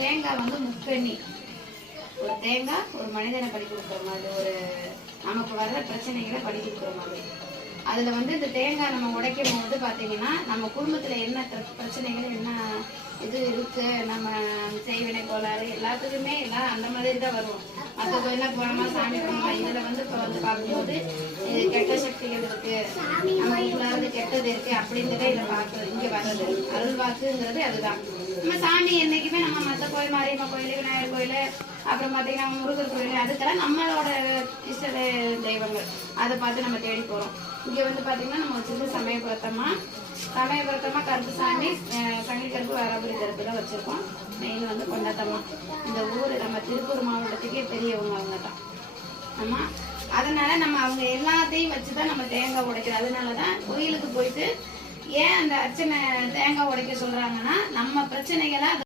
தேங்காய் வந்து முக்கண்ணி. ஒரு தேங்காய் ஒரு மனிதனை படி கொடுக்குற மாதிரி, ஒரு நமக்கு வர்ற பிரச்சனைகளை படி கொடுக்குற மாதிரி. அதுல வந்து இந்த தேங்காய் நம்ம உடைக்கும் போது பாத்தீங்கன்னா நம்ம குடும்பத்துல என்ன பிரச்சனைகள் என்ன இது இருக்கு, நம்ம செய்வினை கோளாறு எல்லாத்துக்குமே எல்லாம் அந்த மாதிரி தான் வரும். மற்ற கோயிலாம் போனோமா சாமி போனோமா, இதுல வந்து இப்போ வந்து பார்க்கும்போது கெட்ட சக்திகள் இருக்கு, நம்ம வீட்டுல கெட்டது இருக்கு அப்படின்றத இதை பார்க்கறது. இங்க வர்றது அருள் வாக்குங்கிறது அதுதான். நம்ம சாமி என்னைக்குமே நம்ம மற்ற கோயில், மாரியம்மன் கோயில், விநாயகர் கோயில், அப்புறம் பார்த்தீங்கன்னா முருகர் கோயில், அதுக்கெல்லாம் நம்மளோட இஷ்ட தெய்வங்கள், அதை பார்த்து நம்ம தேடி போறோம். இங்க வந்து பாத்தீங்கன்னா நம்ம வச்சிருக்க சமயபுரத்தமா கருப்பு சாமி, சங்கி கருப்பு, வராபுரி கருப்பு தான் வச்சிருக்கோம். மெயின் வந்து கொண்டாட்டமா. இந்த ஊர் நம்ம திருப்பூர் மாவட்டத்துக்கே பெரியவங்க அவங்க தான். ஆமா, அதனால நம்ம அவங்க எல்லாத்தையும் வச்சுதான் நம்ம தேங்காய் உடைக்கிறோம். அதனாலதான் கோயிலுக்கு போயிட்டு ஏன் அந்த அர்ச்சனை தேங்காய் உடைக்க சொல்றாங்கன்னா நம்ம பிரச்சனைகளை